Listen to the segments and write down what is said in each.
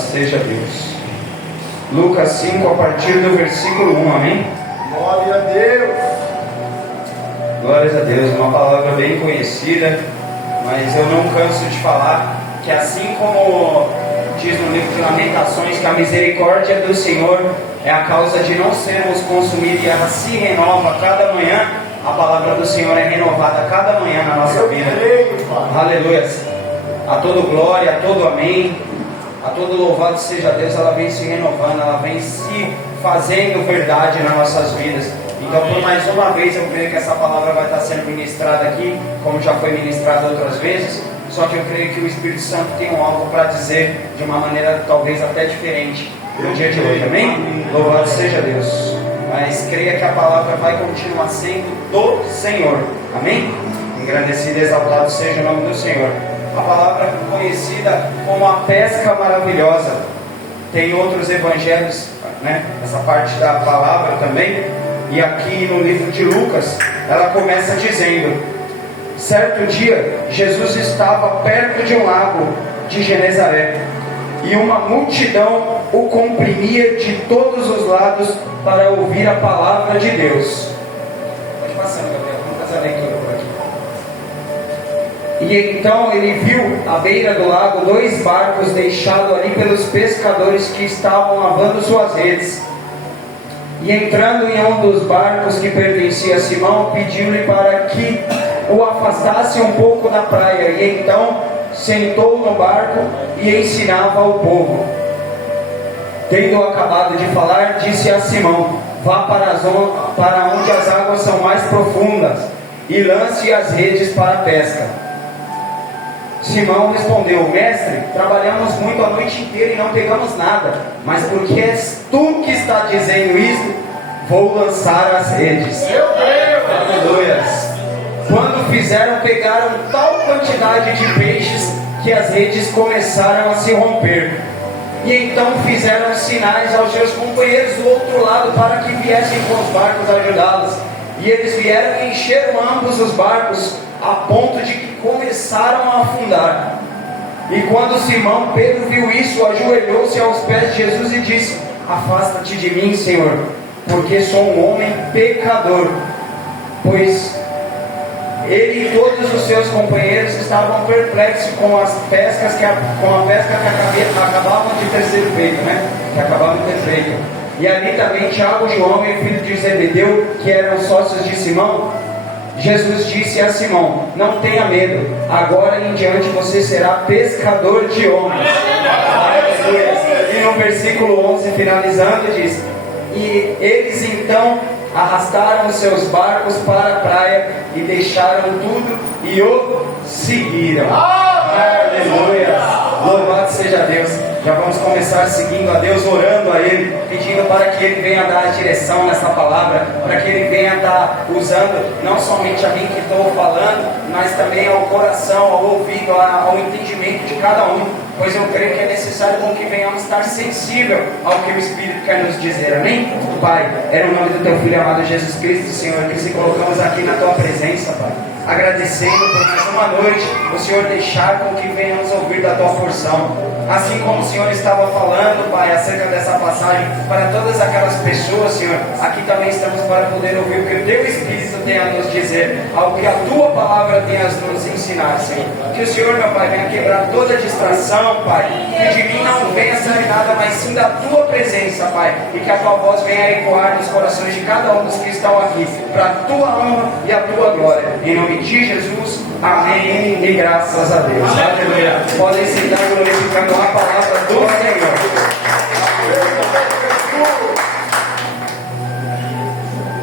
seja Deus. Lucas 5, a partir do versículo 1, amém? Glória a Deus. Glórias a Deus, uma palavra bem conhecida, mas eu não canso de falar que assim como diz no livro de Lamentações, que a misericórdia do Senhor é a causa de não sermos consumidos e ela se renova cada manhã, a palavra do Senhor é renovada cada manhã na nossa vida. Aleluia. A todo glória, a todo amém, a todo louvado seja Deus, ela vem se renovando, ela vem se fazendo verdade nas nossas vidas. Então, por mais uma vez, eu creio que essa palavra vai estar sendo ministrada aqui, como já foi ministrada outras vezes. Só que eu creio que o Espírito Santo tem algo para dizer de uma maneira talvez até diferente no dia de hoje, amém? Louvado seja Deus. Mas creia que a palavra vai continuar sendo do Senhor, amém? Engrandecido e exaltado seja o nome do Senhor. A palavra conhecida como a pesca maravilhosa. Tem outros evangelhos, né? Essa parte da palavra também. E aqui no livro de Lucas, ela começa dizendo: certo dia, Jesus estava perto de um lago de Genezaré, e uma multidão o comprimia de todos os lados para ouvir a palavra de Deus. Pode passar, Gabriel, vamos fazer a leitura por aqui. E então ele viu à beira do lago 2 barcos deixados ali pelos pescadores que estavam lavando suas redes. E entrando em um dos barcos que pertencia a Simão, pediu-lhe para que o afastasse um pouco da praia. E então sentou no barco e ensinava ao povo. Tendo acabado de falar, disse a Simão: vá para onde as águas são mais profundas e lance as redes para a pesca. Simão respondeu: mestre, trabalhamos muito a noite inteira e não pegamos nada, mas porque és tu que está dizendo isso, vou lançar as redes. Aleluia. Quando fizeram, pegaram tal quantidade de peixes que as redes começaram a se romper. E então fizeram sinais aos seus companheiros do outro lado para que viessem com os barcos ajudá-los. E eles vieram e encheram ambos os barcos a ponto de que começaram a afundar. E quando Simão Pedro viu isso, ajoelhou-se aos pés de Jesus e disse: afasta-te de mim, Senhor, porque sou um homem pecador. Pois ele e todos os seus companheiros estavam perplexos com a pesca que acabavam de ter sido feita, né? Que acabavam de ter feito. E ali também Tiago, João e o filho de Zebedeu, que eram sócios de Simão. Jesus disse a Simão: não tenha medo, agora em diante você será pescador de homens. E no versículo 11, finalizando, diz: e eles então arrastaram os seus barcos para a praia e deixaram tudo e o seguiram. Aleluia! Louvado seja Deus. Já vamos começar seguindo a Deus, orando a Ele, pedindo para que Ele venha dar a direção nessa palavra, para que Ele venha estar usando não somente a mim que estou falando, mas também ao coração, ao ouvido, ao entendimento de cada um, pois eu creio que é necessário com que venhamos estar sensível ao que o Espírito quer nos dizer, amém? Pai, é no nome do Teu Filho amado Jesus Cristo, Senhor, que se colocamos aqui na Tua presença, Pai, agradecendo por mais uma noite, o Senhor deixar com que venhamos ouvir da Tua porção, assim como o Senhor estava falando, Pai, acerca dessa passagem, para todas aquelas pessoas, Senhor, aqui também estamos para poder ouvir o que o Teu Espírito tem a nos dizer, ao que a Tua palavra tem a nos ensinar, Senhor. Que o Senhor, meu Pai, venha quebrar toda distração, Pai, que de mim não venha sair nada, mas sim da Tua presença, Pai, e que a Tua voz venha ecoar nos corações de cada um dos que estão aqui, para a Tua honra e a Tua glória, em nome de Jesus, amém, e graças a Deus. Aleluia. Podem sentar glorificando a palavra do Senhor.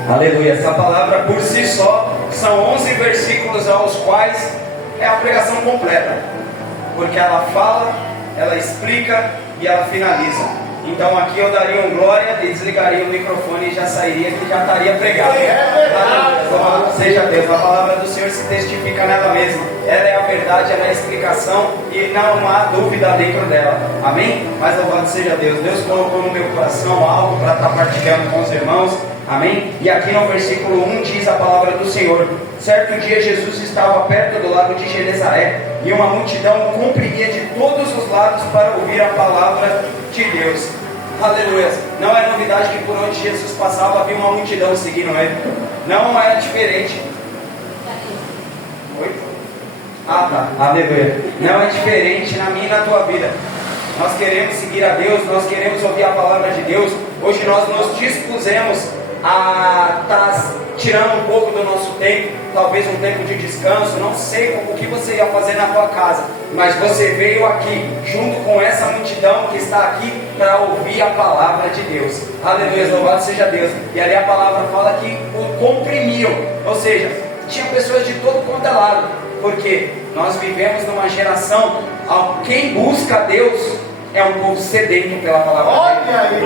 Aleluia. Essa palavra por si só são 11 versículos aos quais é a pregação completa, porque ela fala, ela explica e ela finaliza. Então aqui eu daria um glória e desligaria o microfone e já sairia, que já estaria pregado. Louvado seja Deus, a palavra do Senhor se testifica nela mesma. Ela é a verdade, ela é a explicação e não há dúvida dentro dela. Amém? Mas louvado seja Deus. Deus colocou no meu coração algo para estar partilhando com os irmãos. Amém? E aqui no versículo 1 diz a palavra do Senhor: certo dia Jesus estava perto do lago de Genezaré, e uma multidão comprimia de todos os lados para ouvir a palavra de Deus. Aleluia. Não é novidade que por onde Jesus passava havia uma multidão seguindo ele. Não é diferente. Oi? Ah, tá. Aleluia. Não é diferente na minha e na tua vida. Nós queremos seguir a Deus, nós queremos ouvir a palavra de Deus. Hoje nós nos dispusemos a estar tirando um pouco do nosso tempo, talvez um tempo de descanso. Não sei o que você ia fazer na tua casa, mas você veio aqui junto com essa multidão que está aqui para ouvir a palavra de Deus. Aleluia, louvado seja Deus. E ali a palavra fala que o comprimiam, ou seja, tinha pessoas de todo quanto é lado, porque nós vivemos numa geração, quem busca Deus é um povo sedento pela palavra dele.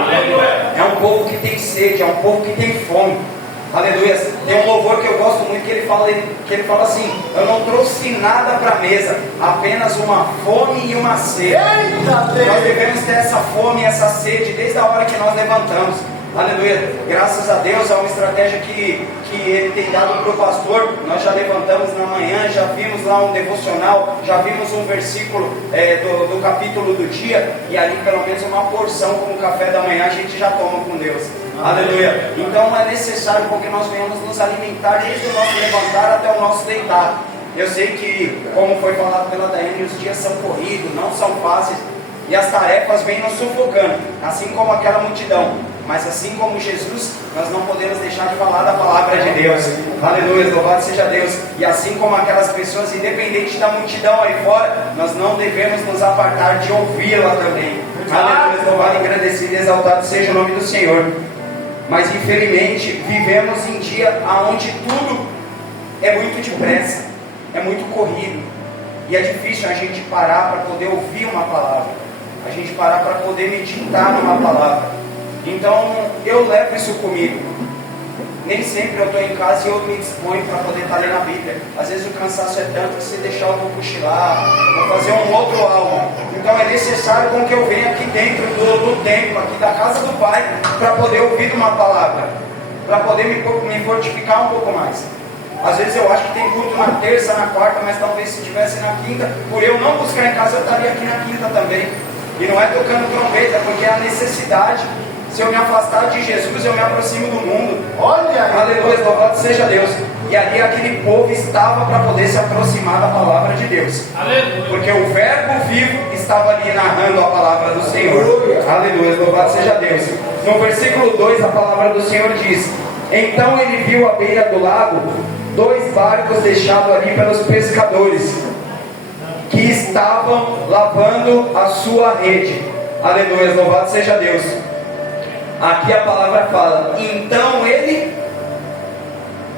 É um povo que tem sede, é um povo que tem fome. Aleluia. Tem um louvor que eu gosto muito que ele fala assim: eu não trouxe nada para a mesa, apenas uma fome e uma sede. Nós devemos ter essa fome e essa sede desde a hora que nós levantamos. Aleluia. Graças a Deus, é uma estratégia que ele tem dado para o pastor. Nós já levantamos na manhã, já vimos lá um devocional, já vimos um versículo do capítulo do dia, e ali pelo menos uma porção como café da manhã a gente já toma com Deus. Aleluia. Então é necessário porque nós venhamos nos alimentar desde o nosso levantar até o nosso deitar. Eu sei que, como foi falado pela Daiane, os dias são corridos, não são fáceis, e as tarefas vêm nos sufocando, assim como aquela multidão. Mas assim como Jesus, nós não podemos deixar de falar da palavra de Deus. Aleluia, louvado seja Deus. E assim como aquelas pessoas, independente da multidão aí fora, nós não devemos nos apartar de ouvi-la também. Aleluia, louvado, engrandecido e exaltado seja o nome do Senhor. Mas infelizmente vivemos em dia onde tudo é muito depressa, é muito corrido, e é difícil a gente parar para poder ouvir uma palavra, a gente parar para poder meditar numa palavra. Então eu levo isso comigo. Nem sempre eu estou em casa e eu me disponho para poder estar lendo a Bíblia. Às vezes o cansaço é tanto que se deixar eu vou cochilar, vou fazer um outro algo. Então é necessário com que eu venha aqui dentro do templo, aqui da casa do Pai, para poder ouvir uma palavra, para poder me fortificar um pouco mais. Às vezes eu acho que tem culto na terça, na quarta, mas talvez se estivesse na quinta, por eu não buscar em casa, eu estaria aqui na quinta também. E não é tocando trombeta, porque é a necessidade. Se eu me afastar de Jesus, eu me aproximo do mundo. Olha! Aleluia, louvado seja Deus. E ali aquele povo estava para poder se aproximar da palavra de Deus. Aleluia. Porque o verbo vivo estava ali narrando a palavra do Senhor. Aleluia, louvado seja Deus. No versículo 2, a palavra do Senhor diz: então ele viu à beira do lago 2 barcos deixados ali pelos pescadores, que estavam lavando a sua rede. Aleluia, louvado seja Deus. Aqui a palavra fala: então ele,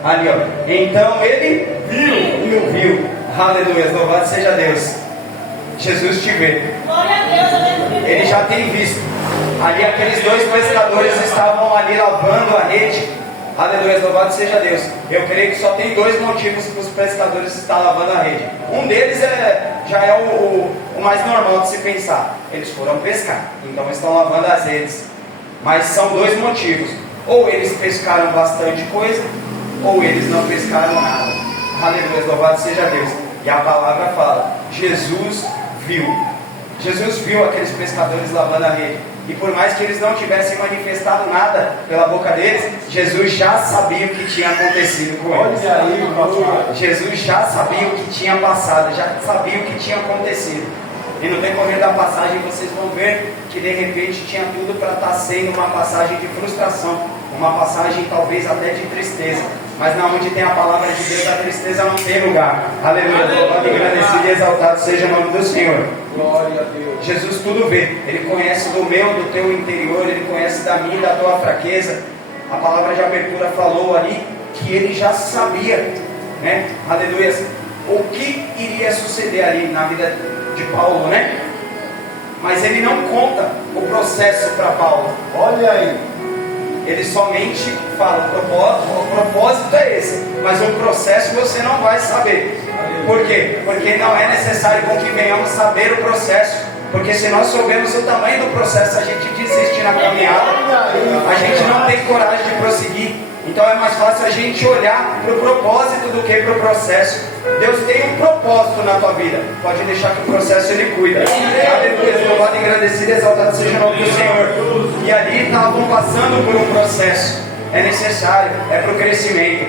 ali ó, então ele viu. Aleluia, louvado seja Deus. Jesus te vê. Glória a Deus, aleluia. Ele já tem visto. Ali aqueles 2 pescadores estavam ali lavando a rede. Aleluia, louvado seja Deus. Eu creio que só tem 2 motivos para os pescadores estar lavando a rede. Um deles já é o mais normal de se pensar. Eles foram pescar, então estão lavando as redes. Mas são 2 motivos: ou eles pescaram bastante coisa, ou eles não pescaram nada. Aleluia, louvado seja Deus. E a palavra fala: Jesus viu. Jesus viu aqueles pescadores lavando a rede. E por mais que eles não tivessem manifestado nada pela boca deles, Jesus já sabia o que tinha acontecido com eles. Olha aí, Jesus já sabia o que tinha passado, já sabia o que tinha acontecido. E no decorrer da passagem vocês vão ver que de repente tinha tudo para estar sendo uma passagem de frustração, uma passagem talvez até de tristeza. Mas na onde tem a palavra de Deus, a tristeza não tem lugar. Aleluia, louvado, agradecido e exaltado seja o nome do Senhor. Glória a Deus. Jesus tudo vê, Ele conhece do meu, do teu interior, Ele conhece da minha e da tua fraqueza. A palavra de abertura falou ali que Ele já sabia, né? Aleluia, o que iria suceder ali na vida de Paulo, né? Mas Ele não conta o processo para Paulo. Olha aí. Ele somente fala: o propósito é esse, mas o processo você não vai saber. Por quê? Porque não é necessário com que venhamos saber o processo. Porque se nós soubermos o tamanho do processo, a gente desiste na caminhada, a gente não tem coragem de prosseguir. Então é mais fácil a gente olhar para o propósito do que para o processo. Deus tem um propósito na tua vida. Pode deixar que o processo Ele cuida. Aleluia, louvado, agradecido, exaltado seja o nome do Senhor. E ali estavam passando por um processo. É necessário, é para o crescimento.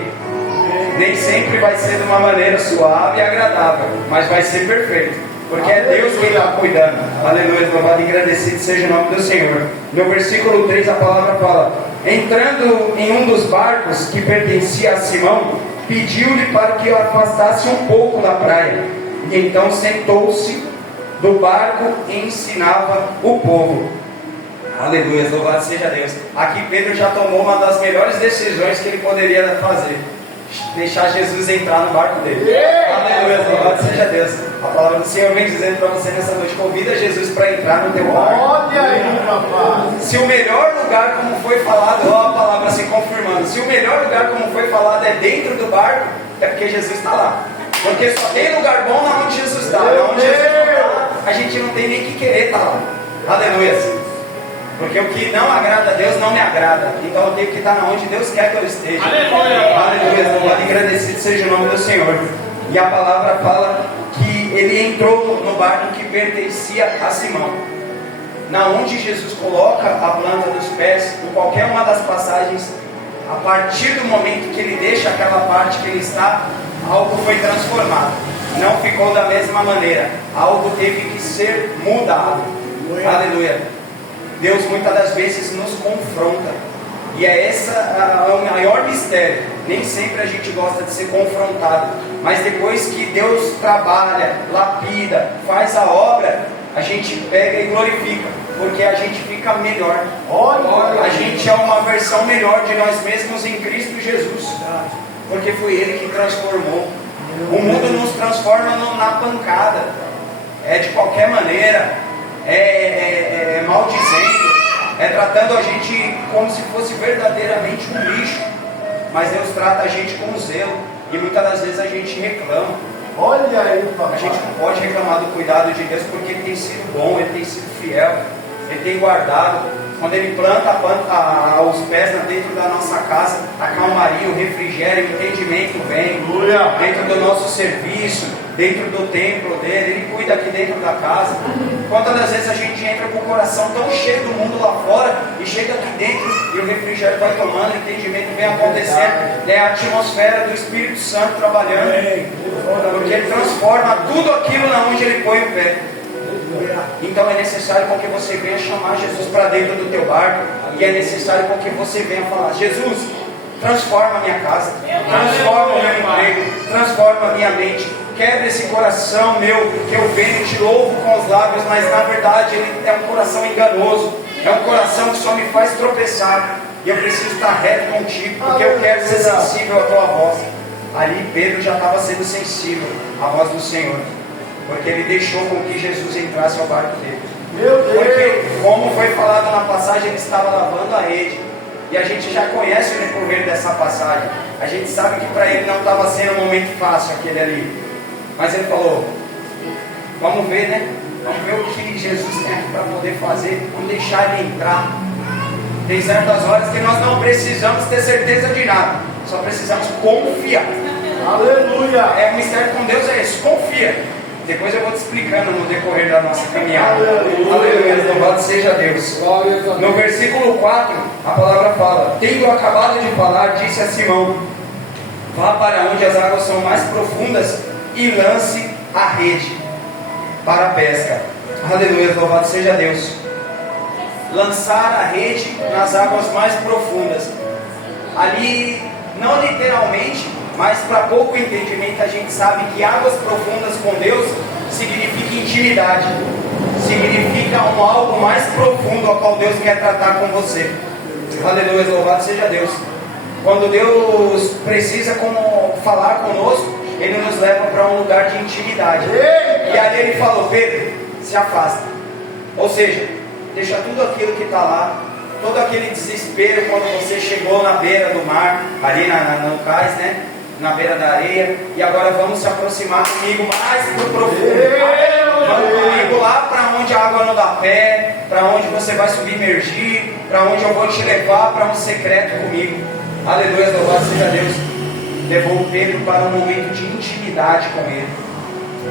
Nem sempre vai ser de uma maneira suave e agradável, mas vai ser perfeito, porque é Deus quem está cuidando. Aleluia, louvado e agradecido seja o nome do Senhor. No versículo 3 a palavra fala: entrando em um dos barcos que pertencia a Simão, pediu-lhe para que o afastasse um pouco da praia. E então sentou-se do barco e ensinava o povo. Aleluia, louvado seja Deus. Aqui Pedro já tomou uma das melhores decisões que ele poderia fazer: deixar Jesus entrar no barco dele. Aleluia, louvado seja Deus. A palavra do Senhor vem dizendo para você nessa noite: convida Jesus para entrar no teu barco. Olha aí, rapaz. Se o melhor lugar, como foi falado, ó, a palavra se confirmando, se o melhor lugar, como foi falado, é dentro do barco, é porque Jesus está lá. Porque só tem lugar bom na onde Jesus está. Onde Jesus está, a gente não tem nem que querer estar lá. Aleluia. Porque o que não agrada a Deus não me agrada. Então eu tenho que estar onde Deus quer que eu esteja. Aleluia. Louvado e agradecido seja o nome do Senhor. E a palavra fala que ele entrou no barco que pertencia a Simão. Na onde Jesus coloca a planta dos pés, em qualquer uma das passagens, a partir do momento que ele deixa aquela parte que ele está, algo foi transformado. Não ficou da mesma maneira. Algo teve que ser mudado. Aleluia. Deus muitas das vezes nos confronta. E é esse o maior mistério. Nem sempre a gente gosta de ser confrontado. Mas depois que Deus trabalha, lapida, faz a obra, a gente pega e glorifica. Porque a gente fica melhor. A gente é uma versão melhor de nós mesmos em Cristo Jesus. Porque foi Ele que transformou. O mundo nos transforma na pancada. É de qualquer maneira. É maldizendo, é tratando a gente como se fosse verdadeiramente um lixo. Mas Deus trata a gente com zelo. E muitas das vezes a gente reclama. Olha aí, papai. A gente não pode reclamar do cuidado de Deus, porque Ele tem sido bom, Ele tem sido fiel, Ele tem guardado. Quando Ele planta os pés dentro da nossa casa, a calmaria, o refrigério, o entendimento vem. Dentro do nosso serviço, dentro do templo dele, Ele cuida aqui dentro da casa. Quantas das vezes a gente entra com o coração tão cheio do mundo lá fora e chega aqui dentro e o refrigério vai tomando, o entendimento vem acontecendo, é a atmosfera do Espírito Santo trabalhando, porque Ele transforma tudo aquilo na onde Ele põe o pé. Então é necessário com que você venha chamar Jesus para dentro do teu barco, e é necessário com que você venha falar: Jesus, transforma a minha casa, transforma o meu emprego, transforma a minha mente, quebra esse coração meu, que eu venho e te louvo com os lábios, mas na verdade ele é um coração enganoso, é um coração que só me faz tropeçar, e eu preciso estar reto contigo, porque eu quero ser sensível à tua voz. Ali Pedro já estava sendo sensível à voz do Senhor, porque ele deixou com que Jesus entrasse ao barco dele. Porque, como foi falado na passagem, ele estava lavando a rede. E a gente já conhece o decorrer dessa passagem. A gente sabe que para ele não estava sendo um momento fácil aquele ali. Mas ele falou: vamos ver, né? Vamos ver o que Jesus tem aqui para poder fazer. Vamos deixar ele entrar. Tem certas horas que nós não precisamos ter certeza de nada, só precisamos confiar. Aleluia. O mistério com Deus é isso: confia. Depois eu vou te explicando no decorrer da nossa caminhada. Aleluia, louvado seja Deus. No versículo 4, a palavra fala: tendo acabado de falar, disse a Simão: vá para onde as águas são mais profundas e lance a rede para a pesca. Aleluia, louvado seja Deus. Lançar a rede nas águas mais profundas. Ali, não literalmente, mas para pouco entendimento, a gente sabe que águas profundas com Deus significa intimidade, significa algo mais profundo ao qual Deus quer tratar com você. Aleluia, louvado seja Deus. Quando Deus precisa falar conosco, Ele nos leva para um lugar de intimidade. E ali Ele falou: Pedro, se afasta. Ou seja, deixa tudo aquilo que está lá, todo aquele desespero quando você chegou na beira do mar, ali no cais, né? Na beira da areia, e agora vamos se aproximar comigo mais pro profundo. Vamos comigo lá para onde a água não dá pé, para onde você vai submergir, para onde eu vou te levar para um secreto comigo. Aleluia, louvado seja Deus. Levou Pedro para um momento de intimidade com ele.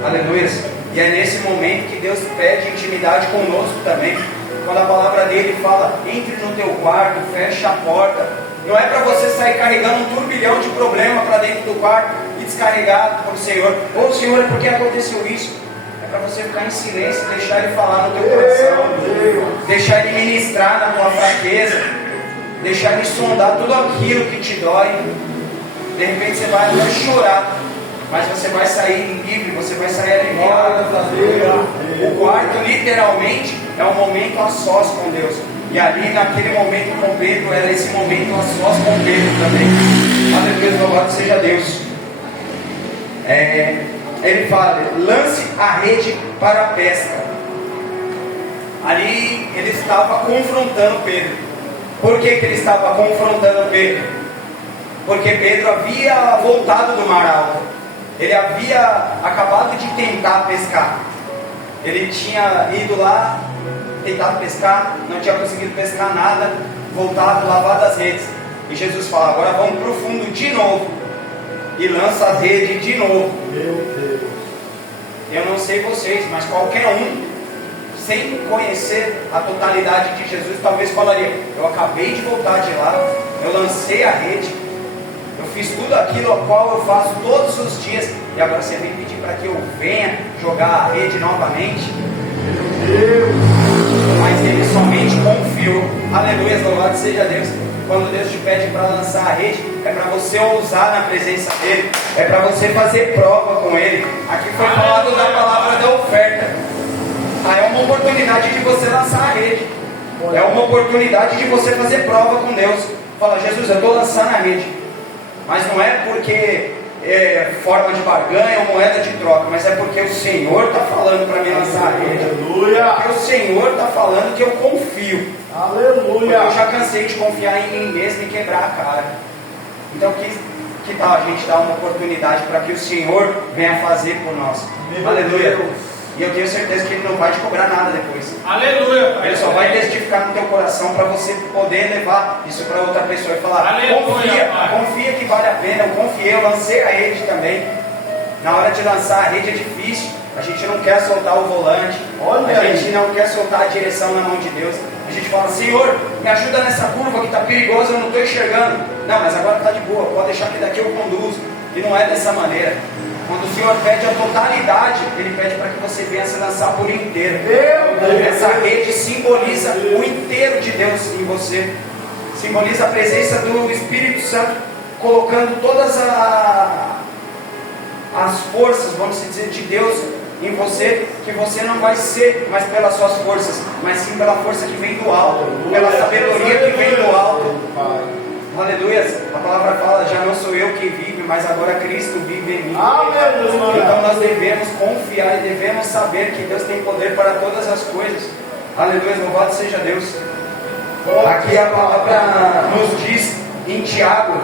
Aleluia. E é nesse momento que Deus pede intimidade conosco também. Quando a palavra dele fala, entre no teu quarto, fecha a porta. Não é para você sair carregando um turbilhão de problema para dentro do quarto e descarregar para o Senhor. Ô Senhor, por que aconteceu isso? É para você ficar em silêncio, deixar Ele falar no teu coração, deixar Ele ministrar na tua fraqueza, deixar Ele sondar tudo aquilo que te dói. De repente você vai até chorar, mas você vai sair livre, você vai sair aliviado. O quarto literalmente é um momento a sós com Deus. E ali naquele momento com Pedro, era esse momento a sós com Pedro também. Aleluia, louvado seja Deus. Ele fala, lance a rede para a pesca. Ali ele estava confrontando Pedro. Por que ele estava confrontando Pedro? Porque Pedro havia voltado do mar alto. Ele havia acabado de tentar pescar. Ele tinha ido lá, tentado pescar, não tinha conseguido pescar nada, voltado, lavado as redes. E Jesus fala, agora vamos para o fundo de novo. E lança as redes de novo. Meu Deus. Eu não sei vocês, mas qualquer um, sem conhecer a totalidade de Jesus, talvez falaria, eu acabei de voltar de lá, eu lancei a rede, eu fiz tudo aquilo ao qual eu faço todos os dias, e agora você vem pedir para que eu venha jogar a rede novamente? Meu Deus. Mas ele somente confiou. Aleluia, louvado seja Deus. Quando Deus te pede para lançar a rede, é para você ousar na presença dele, é para você fazer prova com ele. Aqui foi falado da palavra da oferta. É uma oportunidade de você lançar a rede, é uma oportunidade de você fazer prova com Deus. Fala, Jesus, eu estou lançando a rede, mas não é porque é forma de barganha ou moeda de troca, mas é porque o Senhor está falando para mim lançar a rede. Aleluia. Porque o Senhor está falando que eu confio. Aleluia. Eu já cansei de confiar em mim mesmo e quebrar a cara. Então que tal a gente dar uma oportunidade para que o Senhor venha fazer por nós? Meu Aleluia. Deus. E eu tenho certeza que Ele não vai te cobrar nada depois. Aleluia. Ele só vai testificar no teu coração para você poder levar isso para outra pessoa e falar, Aleluia, confia que vale a pena. Eu confiei, eu lancei a rede também. Na hora de lançar a rede é difícil. A gente não quer soltar o volante. Olha a gente aí. não quer soltar a direção na mão de Deus. A gente fala, Senhor, me ajuda nessa curva que está perigosa, eu não estou enxergando. Não, mas agora está de boa, pode deixar que daqui eu conduzo. E não é dessa maneira. Quando o Senhor pede a totalidade, Ele pede para que você venha se lançar por inteiro. Meu Deus. Essa rede simboliza o inteiro de Deus em você. Simboliza a presença do Espírito Santo, colocando todas as forças, vamos dizer, de Deus em você, que você não vai ser mais pelas suas forças, mas sim pela força que vem do alto, pela sabedoria que vem do alto. Aleluia. A palavra fala, já não sou eu quem vive, mas agora Cristo vive em mim. Aleluia. Então nós devemos confiar e devemos saber que Deus tem poder para todas as coisas. Aleluia, louvado seja Deus. Aqui a palavra nos diz em Tiago,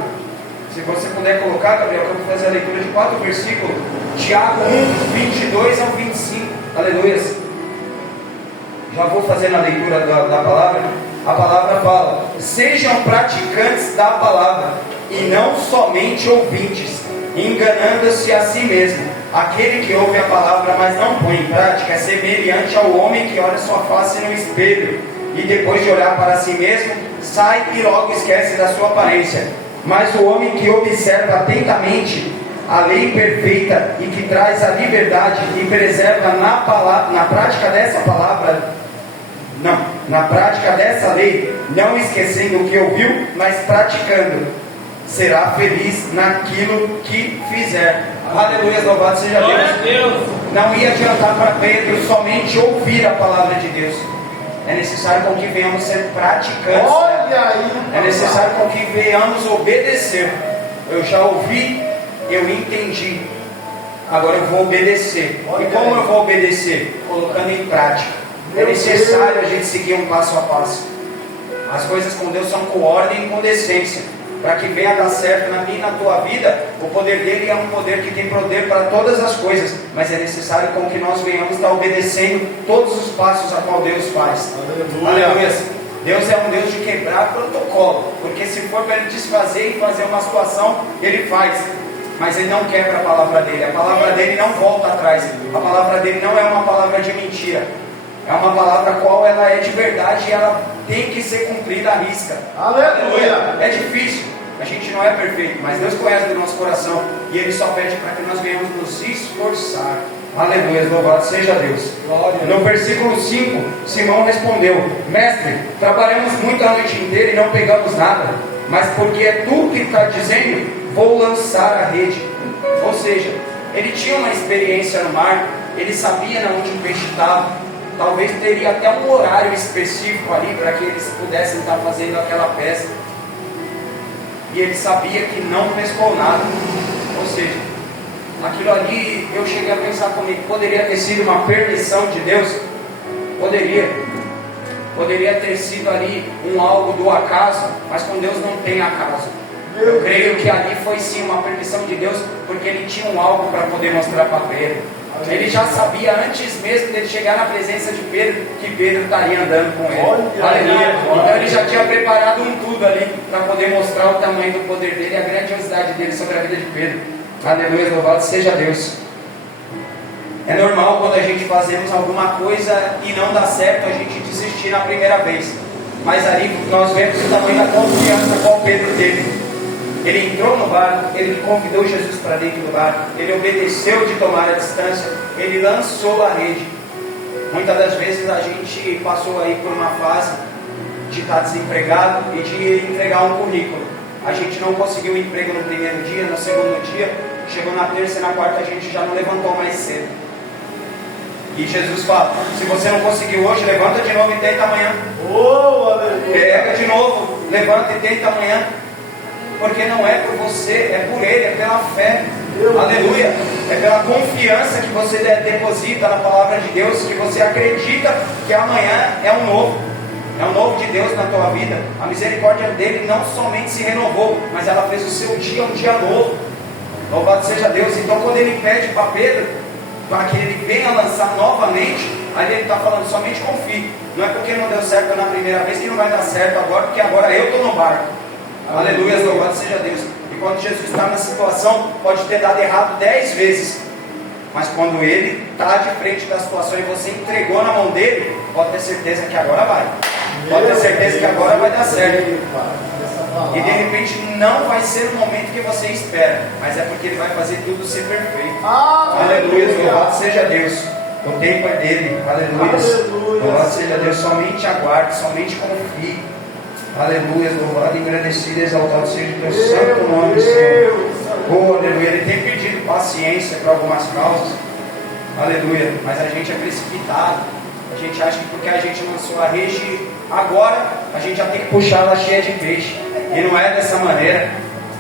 se você puder colocar, Gabriel, eu vou fazer a leitura de 4 versículos. Tiago 1, 22 ao 25. Aleluia. Já vou fazendo a leitura da palavra. A palavra fala, sejam praticantes da palavra e não somente ouvintes, enganando-se a si mesmo. Aquele que ouve a palavra, mas não põe em prática, é semelhante ao homem que olha sua face no espelho e depois de olhar para si mesmo, sai e logo esquece da sua aparência. Mas o homem que observa atentamente a lei perfeita e que traz a liberdade e preserva na prática dessa palavra, na prática dessa lei, não esquecendo o que ouviu, mas praticando, será feliz naquilo que fizer. Aleluia, louvado seja Deus. Não ia adiantar para Pedro somente ouvir a palavra de Deus. É necessário com que venhamos ser praticantes. Olha aí. É necessário com que venhamos obedecer. Eu já ouvi, eu entendi. Agora eu vou obedecer. E como eu vou obedecer? Colocando em prática. É necessário a gente seguir um passo a passo. As coisas com Deus são com ordem e com decência. Para que venha dar certo na minha e na tua vida, o poder dele é um poder que tem poder para todas as coisas. Mas é necessário com que nós venhamos estar obedecendo todos os passos a qual Deus faz. Aleluia. Aleluia. Deus é um Deus de quebrar protocolo, porque se for para Ele desfazer e fazer uma situação, Ele faz. Mas Ele não quebra a palavra dele. A palavra dele não volta atrás. A palavra dele não é uma palavra de mentira. É uma palavra qual ela é de verdade e ela tem que ser cumprida à risca. Aleluia! É difícil. A gente não é perfeito, mas Deus conhece o nosso coração e Ele só pede para que nós venhamos nos esforçar. Aleluia, louvado seja Deus. No versículo 5, Simão respondeu: Mestre, trabalhamos muito a noite inteira e não pegamos nada, mas porque é tu que está dizendo, vou lançar a rede. Ou seja, ele tinha uma experiência no mar, ele sabia onde o peixe estava, talvez teria até um horário específico ali para que eles pudessem estar fazendo aquela pesca, e ele sabia que não pescou nada. Ou seja, aquilo ali, eu cheguei a pensar comigo, poderia ter sido uma permissão de Deus? Poderia ter sido ali algo do acaso, mas com Deus não tem acaso. Eu creio que ali foi sim uma permissão de Deus, porque ele tinha algo para poder mostrar para Pedro. Ele já sabia antes mesmo de ele chegar na presença de Pedro, que Pedro estaria andando com ele. Aleluia. Então ele já tinha preparado tudo ali para poder mostrar o tamanho do poder dele e a grandiosidade dele sobre a vida de Pedro. Aleluia, louvado seja Deus. É normal quando a gente fazemos alguma coisa e não dá certo, a gente desistir na primeira vez. Mas ali nós vemos o tamanho da confiança qual Pedro teve. Ele entrou no barco, ele convidou Jesus para dentro do barco, ele obedeceu de tomar a distância, ele lançou a rede. Muitas das vezes a gente passou aí por uma fase de estar desempregado e de entregar um currículo. A gente não conseguiu o emprego no primeiro dia, no segundo dia, chegou na terça e na quarta a gente já não levantou mais cedo. E Jesus fala: se você não conseguiu hoje, levanta de novo e tenta amanhã. Pega de novo, levanta e tenta amanhã. Porque não é por você, é por Ele, é pela fé. Aleluia. É pela confiança que você deposita na palavra de Deus, que você acredita que amanhã é um novo. É um novo de Deus na tua vida. A misericórdia dele não somente se renovou, mas ela fez o seu dia um dia novo. Louvado seja Deus. Então quando ele pede para Pedro, para que ele venha lançar novamente, aí ele está falando: somente confie. Não é porque não deu certo na primeira vez que não vai dar certo agora, porque agora eu estou no barco. Aleluia, louvado seja Deus. E quando Jesus está na situação, pode ter dado errado 10 vezes, mas quando Ele está de frente da situação e você entregou na mão dele, pode ter certeza que agora vai. Pode ter certeza que agora vai dar certo. E de repente não vai ser o momento que você espera, mas é porque Ele vai fazer tudo ser perfeito. Aleluia, louvado seja Deus. O tempo é dele. Aleluia, louvado seja Deus. Somente aguarde, somente confie. Aleluia, louvado, engrandecido e exaltado seja o teu santo nome, Senhor. Oh, aleluia. Ele tem pedido paciência para algumas causas. Aleluia. Mas a gente é precipitado. A gente acha que porque a gente lançou a rede agora, a gente já tem que puxar ela cheia de peixe. E não é dessa maneira.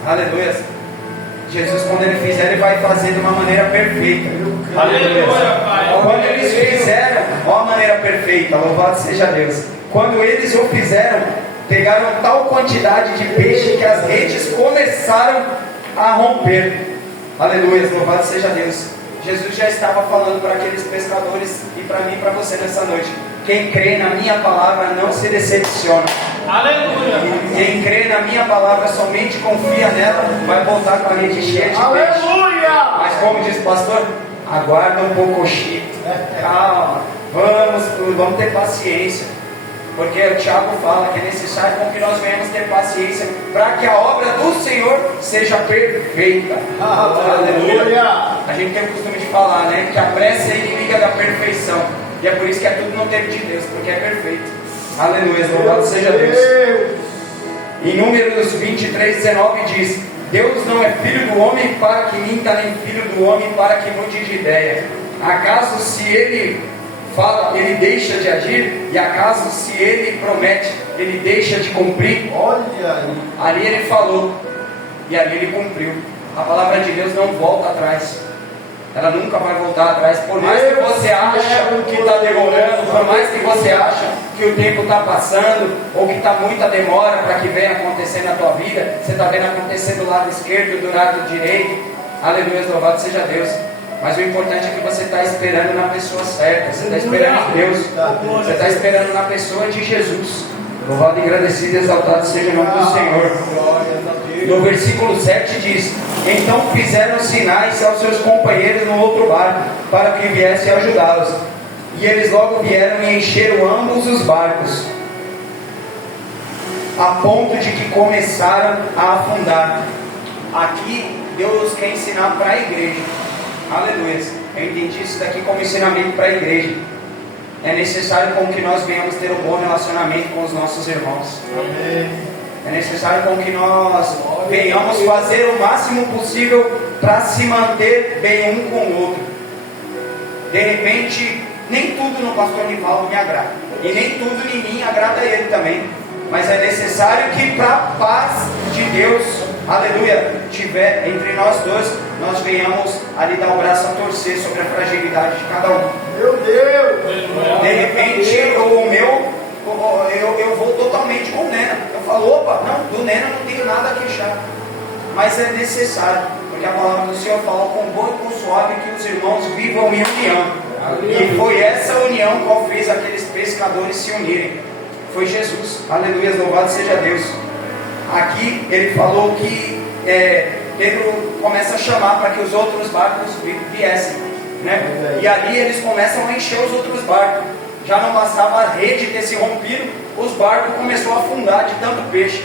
Aleluia. Jesus, quando Ele fizer, Ele vai fazer de uma maneira perfeita. Aleluia. Quando eles fizeram, olha a maneira perfeita. Louvado seja Deus. Quando eles o fizeram, pegaram tal quantidade de peixe que as redes começaram a romper. Aleluia, louvado seja Deus. Jesus já estava falando para aqueles pescadores e para mim e para você nessa noite: quem crê na minha palavra não se decepciona. Aleluia. Quem crê na minha palavra somente confia nela, vai voltar com a rede cheia de peixe. Aleluia. Mas como diz o pastor, aguarda um pouco, Chico. Calma, vamos ter paciência. Porque o Tiago fala que é necessário com que nós venhamos ter paciência para que a obra do Senhor seja perfeita. Aleluia. A gente tem o costume de falar, né, que a pressa é inimiga da perfeição. E é por isso que é tudo no tempo de Deus, porque é perfeito. Aleluia, louvado seja Deus. Em Números 23:19 diz: Deus não é filho do homem para que minta, nem filho do homem para que mude de ideia. Acaso se ele fala, ele deixa de agir? E acaso se ele promete, ele deixa de cumprir? Olha aí. Ali ele falou e ali ele cumpriu. A palavra de Deus não volta atrás. Ela nunca vai voltar atrás. Por mais que você ache que está demorando, por mais que você ache que o tempo está passando, ou que está muita demora para que venha acontecer na tua vida, você está vendo acontecer do lado esquerdo, do lado direito. Aleluia, louvado seja Deus. Mas o importante é que você está esperando na pessoa certa. Você está esperando em Deus. Você está esperando na pessoa de Jesus. Louvado, agradecido e exaltado seja o nome do Senhor. No versículo 7 diz: então fizeram sinais aos seus companheiros no outro barco, para que viessem ajudá-los. E eles logo vieram e encheram ambos os barcos, a ponto de que começaram a afundar. Aqui Deus quer ensinar para a igreja. Aleluia. Eu entendi isso daqui como ensinamento para a igreja. É necessário com que nós venhamos ter um bom relacionamento com os nossos irmãos. É necessário com que nós venhamos fazer o máximo possível para se manter bem um com o outro. De repente, nem tudo no pastor Nivaldo me agrada, e nem tudo em mim agrada a ele também. Mas é necessário que para a paz de Deus, aleluia, tiver entre nós dois, nós venhamos ali dar o braço a torcer sobre a fragilidade de cada um. Meu Deus! De repente, eu vou totalmente com o Nena. Eu falo, opa, não, do Nena não tenho nada a queixar. Mas é necessário, porque a palavra do Senhor fala com bom e com suave que os irmãos vivam em união. E foi essa união qual fez aqueles pescadores se unirem. Foi Jesus, aleluia, louvado seja Deus. Aqui ele falou que Pedro começa a chamar para que os outros barcos viessem, né? E ali eles começam a encher os outros barcos. Já não bastava a rede ter se rompido, os barcos começaram a afundar de tanto peixe.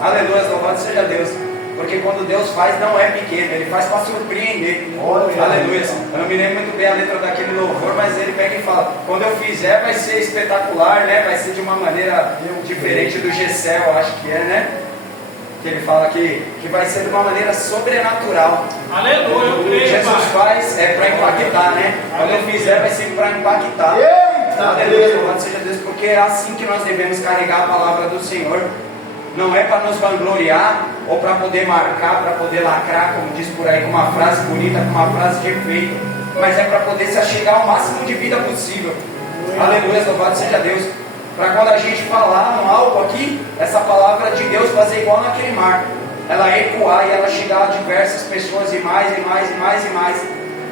Aleluia, louvado seja Deus. Porque quando Deus faz, não é pequeno, Ele faz para surpreender. Aleluia. Eu não me lembro muito bem a letra daquele louvor, mas ele pega e fala: quando eu fizer, vai ser espetacular, né? Vai ser de uma maneira diferente do Gessel, eu acho que é, né? Que ele fala que vai ser de uma maneira sobrenatural. Aleluia, eu creio. Jesus faz para impactar, né? Quando eu fizer, vai ser para impactar. Aleluia, louvado seja Deus, porque é assim que nós devemos carregar a palavra do Senhor. Não é para nos vangloriar ou para poder marcar, para poder lacrar, como diz por aí, com uma frase bonita, com uma frase de efeito, mas é para poder se achegar ao máximo de vida possível. Aleluia, louvado seja Deus. Para quando a gente falar algo aqui, essa palavra de Deus fazer igual naquele mar, ela ecoar e ela chegar a diversas pessoas e mais e mais e mais e mais,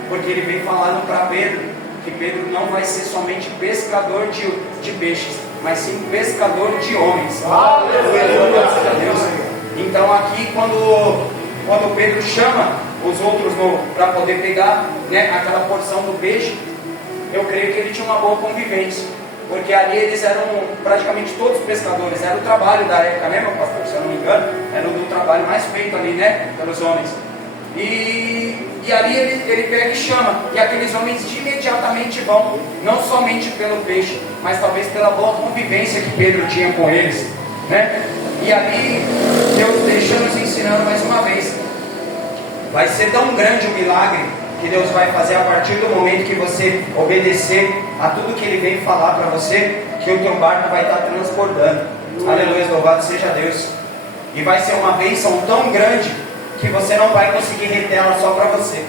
porque ele vem falando para Pedro que Pedro não vai ser somente pescador de peixes, mas sim pescador de homens. Aleluia, seja Deus. Então aqui quando Pedro chama os outros para poder pegar, né, aquela porção do peixe, eu creio que ele tinha uma boa convivência, porque ali eles eram praticamente todos pescadores. Era o trabalho da época, né, meu pastor? Se eu não me engano, era o trabalho mais feito ali, né, pelos homens. E ali ele pega e chama, e aqueles homens imediatamente vão, não somente pelo peixe, mas talvez pela boa convivência que Pedro tinha com eles, né? E ali Deus deixa nos ensinando mais uma vez. Vai ser tão grande o milagre que Deus vai fazer a partir do momento que você obedecer a tudo que Ele vem falar para você, que o teu barco vai estar transbordando. Aleluia, louvado seja Deus. E vai ser uma bênção tão grande que você não vai conseguir reter ela só para você.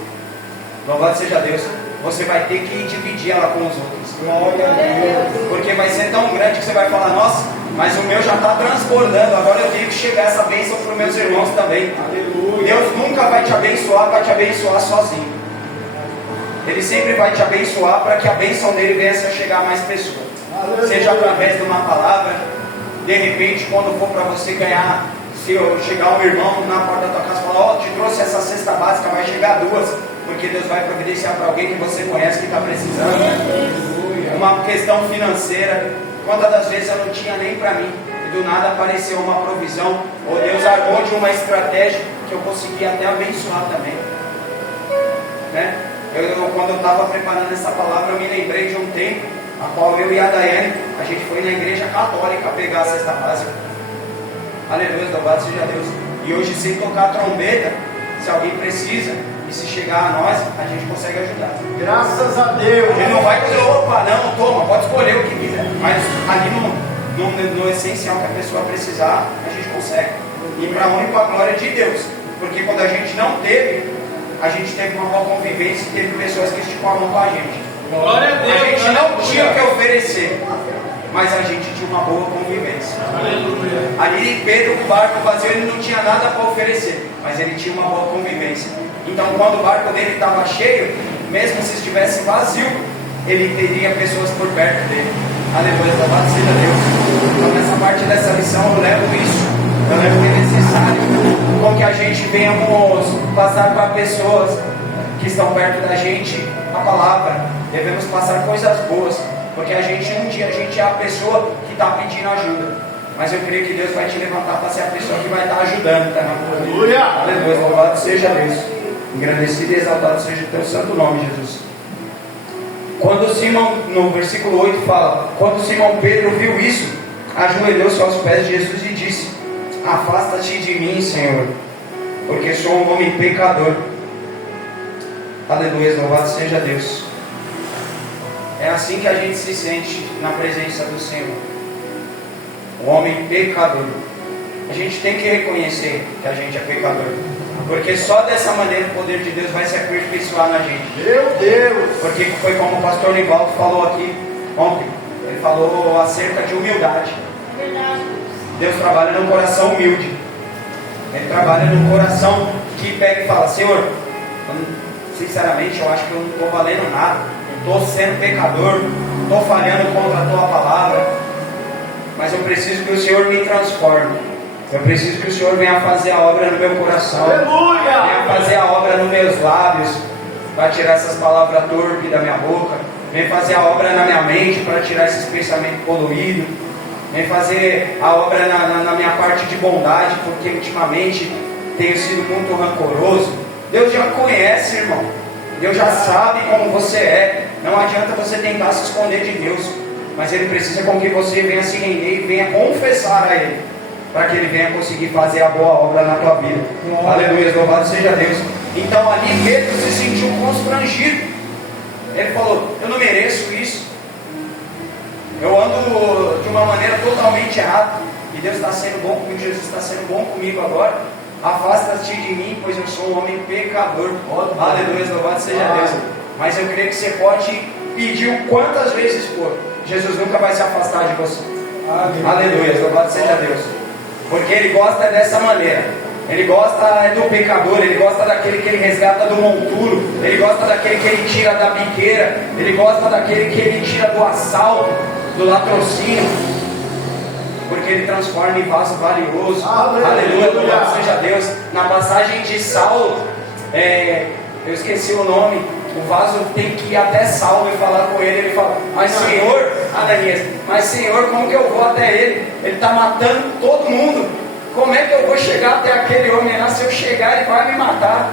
Louvado seja Deus. Você vai ter que dividir ela com os outros. Glória a Deus. Porque vai ser tão grande que você vai falar: nossa, mas o meu já está transbordando, agora eu tenho que chegar essa bênção para os meus irmãos também. Aleluia. Deus nunca vai te abençoar sozinho. Ele sempre vai te abençoar para que a bênção dele venha a chegar a mais pessoas. Aleluia. Seja através de uma palavra. De repente, quando for para você ganhar, se chegar um irmão na porta da tua casa e falar: ó, te trouxe essa cesta básica, vai chegar duas, porque Deus vai providenciar para alguém que você conhece que está precisando. Uma questão financeira. Quantas das vezes eu não tinha nem para mim, e do nada apareceu uma provisão, ou Deus armou de uma estratégia que eu consegui até abençoar também, né? Quando eu estava preparando essa palavra, eu me lembrei de um tempo a qual eu e a Daiane, a gente foi na igreja católica pegar a cesta básica. Aleluia, louvado seja Deus. E hoje, sem tocar trombeta, se alguém precisa, e se chegar a nós, a gente consegue ajudar. Graças a Deus. Ele não vai dizer: opa, não, toma, pode escolher o que quiser. Mas ali no essencial que a pessoa precisar, a gente consegue. E para a honra e para a glória de Deus. Porque quando a gente não teve, a gente teve uma boa convivência e teve pessoas que esticaram a mão com a gente. Glória a Deus. A gente não tinha o que oferecer, mas a gente tinha uma boa convivência. Aleluia. Ali Pedro, com o barco vazio, ele não tinha nada para oferecer, mas ele tinha uma boa convivência. Então quando o barco dele estava cheio, mesmo se estivesse vazio, ele teria pessoas por perto dele. Aleluia, louvado seja Deus. Então nessa parte dessa lição eu levo isso, eu levo que é necessário com que a gente venhamos passar para pessoas que estão perto da gente a palavra. Devemos passar coisas boas, porque um dia a gente é a pessoa que está pedindo ajuda. Mas eu creio que Deus vai te levantar para ser a pessoa que vai estar ajudando, tá? Aleluia! Aleluia, louvado seja Deus. Engrandecido e exaltado seja o teu santo nome, Jesus. Quando Simão, no versículo 8 fala, quando Simão Pedro viu isso, ajoelhou-se aos pés de Jesus e disse: afasta-te de mim, Senhor, porque sou um homem pecador. Aleluia, louvado seja Deus. É assim que a gente se sente na presença do Senhor. O homem pecador. A gente tem que reconhecer que a gente é pecador, porque só dessa maneira o poder de Deus vai se aperfeiçoar na gente. Meu Deus! Porque foi como o pastor Nivaldo falou aqui ontem. Ele falou acerca de humildade. Deus trabalha no coração humilde. Ele trabalha no coração que pega e fala: Senhor, sinceramente eu acho que eu não estou valendo nada, estou sendo pecador, estou falhando contra a tua palavra, mas eu preciso que o Senhor me transforme. Eu preciso que o Senhor venha fazer a obra no meu coração. Aleluia! Venha fazer a obra nos meus lábios, para tirar essas palavras torpes da minha boca. Vem fazer a obra na minha mente, para tirar esses pensamentos poluídos. Vem fazer a obra na minha parte de bondade, porque ultimamente tenho sido muito rancoroso. Deus já conhece, irmão. Deus já sabe como você é. Não adianta você tentar se esconder de Deus, mas Ele precisa com que você venha se render e venha confessar a Ele, para que Ele venha conseguir fazer a boa obra na tua vida. Aleluia, louvado seja Deus. Então ali Pedro se sentiu constrangido. Ele falou: eu não mereço isso, eu ando de uma maneira totalmente errada, e Deus está sendo bom comigo, Jesus está sendo bom comigo agora. Afasta-te de mim, pois eu sou um homem pecador. Aleluia, louvado seja Deus. Mas eu creio que você pode pedir o quantas vezes for, Jesus nunca vai se afastar de você. Aleluia, louvado seja Deus. Porque Ele gosta dessa maneira. Ele gosta do pecador, Ele gosta daquele que Ele resgata do monturo, Ele gosta daquele que Ele tira da biqueira, Ele gosta daquele que Ele tira do assalto, do latrocínio, porque Ele transforma em vaso valioso. Aleluia, louvado seja Deus. Na passagem de Saulo, eu esqueci o nome, o vaso tem que ir até Saulo e falar com ele. Ele fala: mas Senhor, Ananias, mas Senhor, como que eu vou até ele? Ele está matando todo mundo. Como é que eu vou chegar até aquele homem lá? Se eu chegar, ele vai me matar.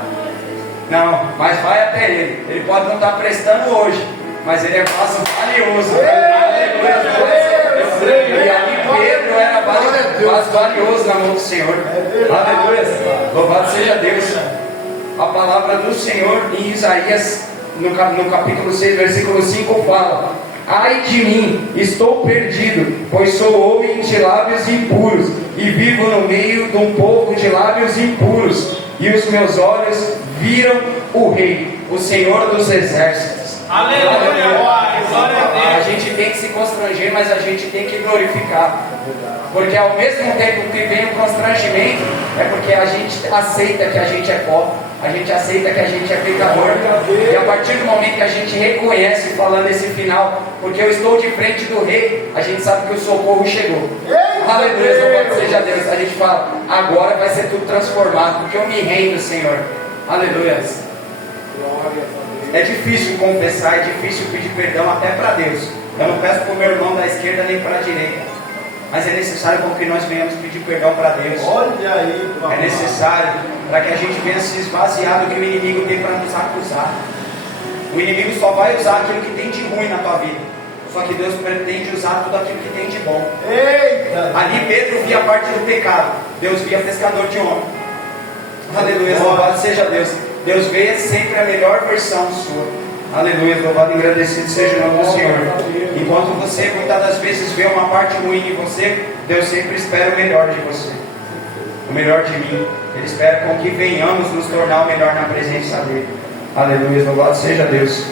Não, mas vai até ele. Ele pode não estar prestando hoje, mas ele é vaso valioso. E ali Pedro era vaso valioso na mão do Senhor. Aleluia, louvado seja Deus. A palavra do Senhor em Isaías, no capítulo 6, versículo 5 fala: ai de mim, estou perdido, pois sou homem de lábios impuros, e vivo no meio de um povo de lábios impuros, e os meus olhos viram o Rei, o Senhor dos exércitos. Aleluia! Glória a Deus! A gente tem que se constranger, mas a gente tem que glorificar. Porque ao mesmo tempo que vem o constrangimento, é porque a gente aceita que a gente é pobre, a gente aceita que a gente é pecador. E a partir do momento que a gente reconhece, falando esse final, porque eu estou de frente do Rei, a gente sabe que o socorro chegou. Aleluia, louvado seja Deus. A gente fala: agora vai ser tudo transformado, porque eu me rendo, Senhor. Aleluia. É difícil confessar, é difícil pedir perdão até para Deus. Eu não peço para o meu irmão da esquerda nem para a direita, mas é necessário com que nós venhamos pedir perdão para Deus. Olha aí, é necessário para que a gente venha se esvaziar do que o inimigo tem para nos acusar. O inimigo só vai usar aquilo que tem de ruim na tua vida, só que Deus pretende usar tudo aquilo que tem de bom. Eita! Ali Pedro via a parte do pecado, Deus via pescador de homem. Aleluia, louvado seja Deus. Deus vê sempre a melhor versão sua. Aleluia, louvado e agradecido seja o nome do Senhor. Enquanto você muitas das vezes vê uma parte ruim de você, Deus sempre espera o melhor de você, o melhor de mim. Ele espera com que venhamos nos tornar o melhor na presença dEle. Aleluia, louvado seja Deus.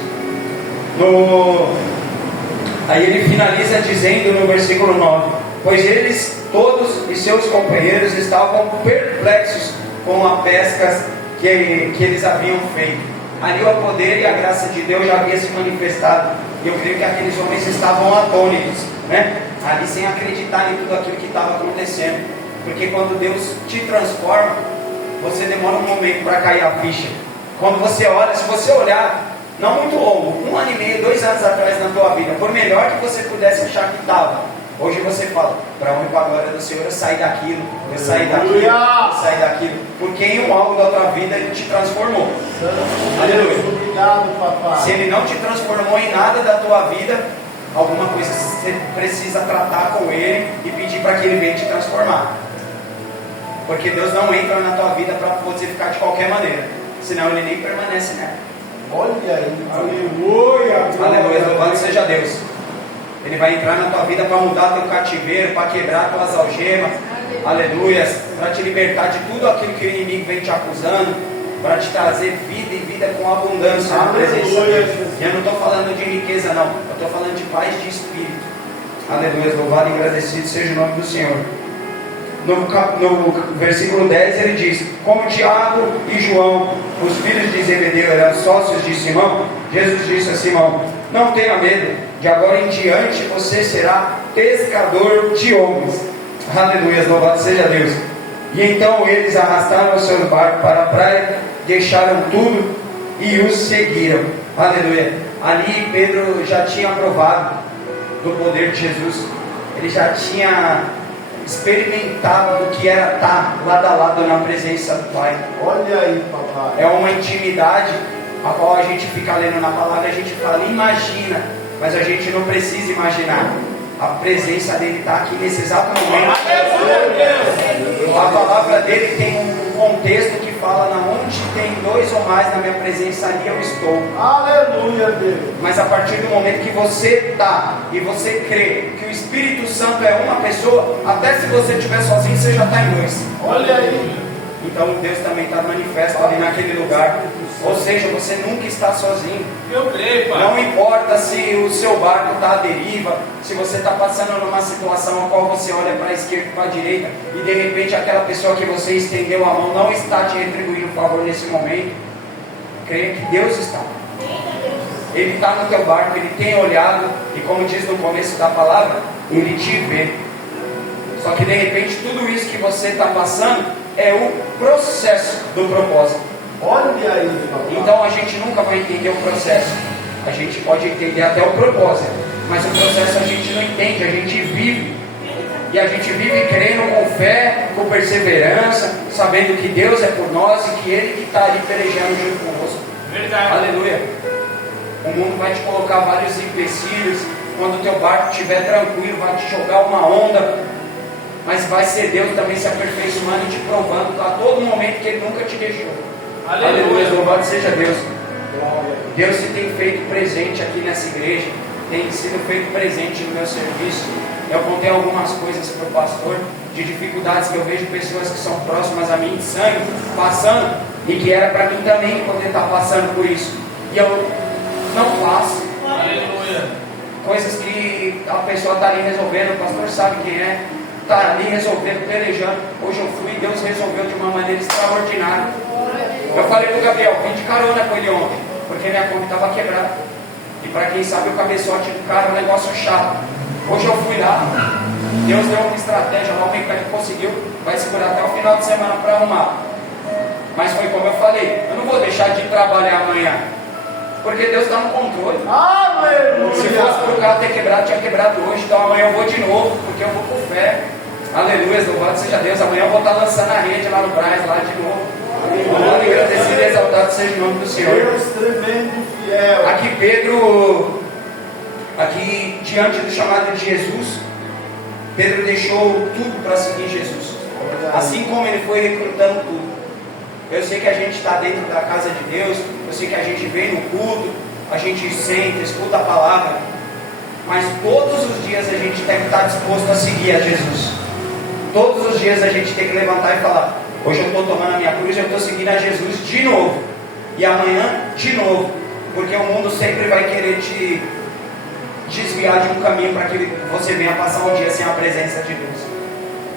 Aí ele finaliza dizendo no versículo 9: pois eles todos e seus companheiros estavam perplexos com a pesca que eles haviam feito. Ali o poder e a graça de Deus já havia se manifestado. E eu creio que aqueles homens estavam atônitos, né? Ali sem acreditar em tudo aquilo que estava acontecendo. Porque quando Deus te transforma, você demora um momento para cair a ficha. Quando você olha, se você olhar, não muito longo, 1 ano e meio, 2 anos atrás na tua vida, por melhor que você pudesse achar que estava, hoje você fala, para honra e para a glória do Senhor, eu saí daquilo, eu saí daquilo, eu saí daquilo, porque em um algo da tua vida Ele te transformou. Aleluia. Obrigado, papai. Se Ele não te transformou em nada da tua vida, alguma coisa você precisa tratar com Ele e pedir para que Ele venha te transformar. Porque Deus não entra na tua vida para você ficar de qualquer maneira, senão Ele nem permanece nela. Olha aí. Aleluia. Aleluia, louvado seja Deus. Ele vai entrar na tua vida para mudar teu cativeiro, para quebrar tuas algemas. Aleluia. Para te libertar de tudo aquilo que o inimigo vem te acusando, para te trazer vida e vida com abundância na presença dele. E eu não estou falando de riqueza não, eu estou falando de paz de espírito. Aleluia, louvado e agradecido seja o nome do Senhor. No versículo 10 ele diz: como Tiago e João, os filhos de Zebedeu, eram sócios de Simão, Jesus disse a Simão: não tenha medo, de agora em diante você será pescador de homens. Aleluia, louvado seja Deus. E então eles arrastaram os seus barcos para a praia, deixaram tudo e os seguiram. Aleluia. Ali Pedro já tinha provado do poder de Jesus. Ele já tinha experimentado do que era estar lado a lado na presença do Pai. Olha aí, papai. É uma intimidade a qual a gente fica lendo na palavra, a gente fala, imagina, mas a gente não precisa imaginar. A presença dele está aqui nesse exato momento. A palavra dele tem um contexto que fala, na onde tem 2 ou mais na minha presença, ali eu estou. Aleluia, Deus. Mas a partir do momento que você está e você crê que o Espírito Santo é uma pessoa, até se você estiver sozinho, você já está em 2. Olha aí. Então Deus também está manifesto ali naquele lugar. Ou seja, você nunca está sozinho. Eu creio, pai. Não importa se o seu barco está à deriva, se você está passando numa situação a qual você olha para a esquerda e para a direita, e de repente aquela pessoa que você estendeu a mão não está te retribuindo um favor nesse momento, creia que Deus está. Ele está no teu barco, Ele tem olhado, e como diz no começo da palavra, Ele te vê. Só que de repente tudo isso que você está passando é o processo do propósito. Olha aí, papai. Então a gente nunca vai entender o processo. A gente pode entender até o propósito, mas o processo a gente não entende, a gente vive. E a gente vive crendo com fé, com perseverança, sabendo que Deus é por nós e que Ele que está ali pelejando junto conosco. Verdade. Aleluia. O mundo vai te colocar vários empecilhos. Quando o teu barco estiver tranquilo, vai te jogar uma onda. Mas vai ser Deus também se aperfeiçoando e te provando a todo momento que Ele nunca te deixou. Aleluia, louvado seja Deus. Deus se tem feito presente aqui nessa igreja, tem sido feito presente no meu serviço. Eu contei algumas coisas para o pastor, de dificuldades que eu vejo pessoas que são próximas a mim de sangue, passando, e que era para mim também poder estar passando por isso. E eu não faço. Aleluia. Coisas que a pessoa está ali resolvendo, o pastor sabe quem é, está ali resolvendo, pelejando. Hoje eu fui e Deus resolveu de uma maneira extraordinária. Eu falei para o Gabriel, vim de carona com ele ontem, porque minha Kombi estava quebrada. E para quem sabe o cabeçote do cara é um negócio chato. Hoje eu fui lá, Deus deu uma estratégia lá, o mecânico conseguiu, vai segurar até o final de semana para arrumar. Mas foi como eu falei, eu não vou deixar de trabalhar amanhã, porque Deus está no controle. Aleluia. Se fosse para o carro ter quebrado, tinha quebrado hoje, então amanhã eu vou de novo, porque eu vou com fé. Aleluia, louvado seja Deus. Amanhã eu vou estar lançando a rede lá no Braz, lá de novo. Louvado, agradecido e exaltado seja o nome do Senhor. Deus tremendo fiel. Aqui Pedro, aqui diante do chamado de Jesus, Pedro deixou tudo para seguir Jesus. Assim como ele foi recrutando tudo. Eu sei que a gente está dentro da casa de Deus, eu sei que a gente vem no culto, a gente senta, escuta a palavra, mas todos os dias a gente tem que estar disposto a seguir a Jesus. Todos os dias a gente tem que levantar e falar: hoje eu estou tomando a minha cruz, eu estou seguindo a Jesus de novo, e amanhã de novo, porque o mundo sempre vai querer te desviar de um caminho para que você venha passar um dia sem a presença de Deus,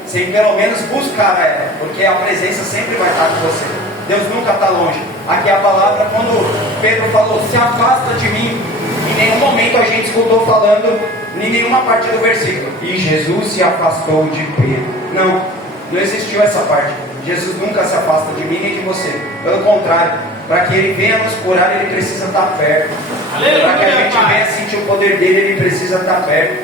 sem pelo menos buscar ela, porque a presença sempre vai estar com você. Deus nunca está longe. Aqui a palavra, quando Pedro falou: se afasta de mim, Em nenhum momento a gente escutou falando, em nenhuma parte do versículo, e Jesus se afastou de Pedro. Não existiu essa parte. Jesus nunca se afasta de mim nem de você. Pelo contrário, para que Ele venha nos curar, Ele precisa estar perto. Para que a gente venha sentir o poder dEle, Ele precisa estar perto.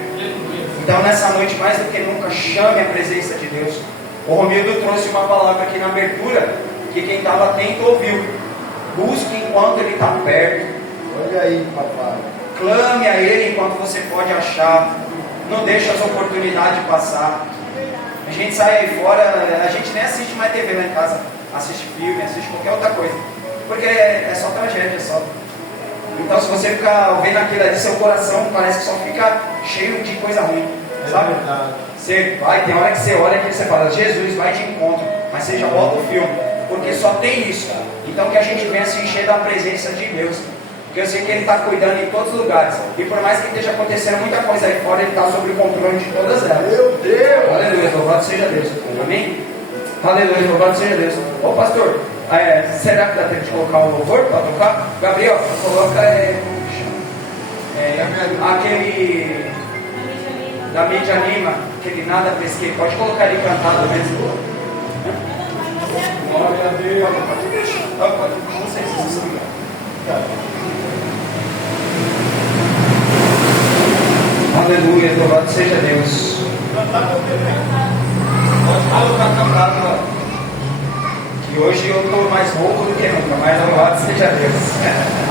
Então nessa noite, mais do que nunca, chame a presença de Deus. O Romildo trouxe uma palavra aqui na abertura, que quem estava atento ouviu. Busque enquanto Ele está perto. Olha aí, papai. Clame a Ele enquanto você pode achar. Não deixe as oportunidades passar. A gente sai aí fora, a gente nem assiste mais TV lá em casa. Assiste filme, assiste qualquer outra coisa. Porque é só tragédia, só. Então se você ficar vendo aquilo ali, seu coração parece que só fica cheio de coisa ruim. Sabe? Você vai, tem hora que você olha e você fala, Jesus vai de encontro, mas você já volta o filme. Porque só tem isso. Então que a gente venha se encher da presença de Deus. Porque eu sei que Ele está cuidando em todos os lugares. E por mais que esteja acontecendo muita coisa aí fora, Ele está sob o controle de todas elas. Meu Deus! Aleluia, louvado seja Deus. Amém? Aleluia, louvado seja Deus. Ô pastor, será que dá tempo de colocar um louvor para tocar? Gabriel, coloca aquele da mídia anima, aquele nada pesquei. Pode colocar ele cantado mesmo. Glória a Deus. Pode, vocês. Aleluia, louvado seja Deus. Pode colocar. Que hoje eu estou mais rouco do que nunca, mas louvado seja Deus.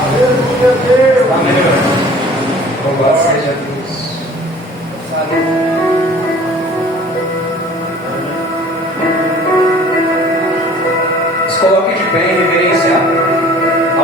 Aleluia, Deus! Está melhorando. Louvado seja Deus. Aleluia.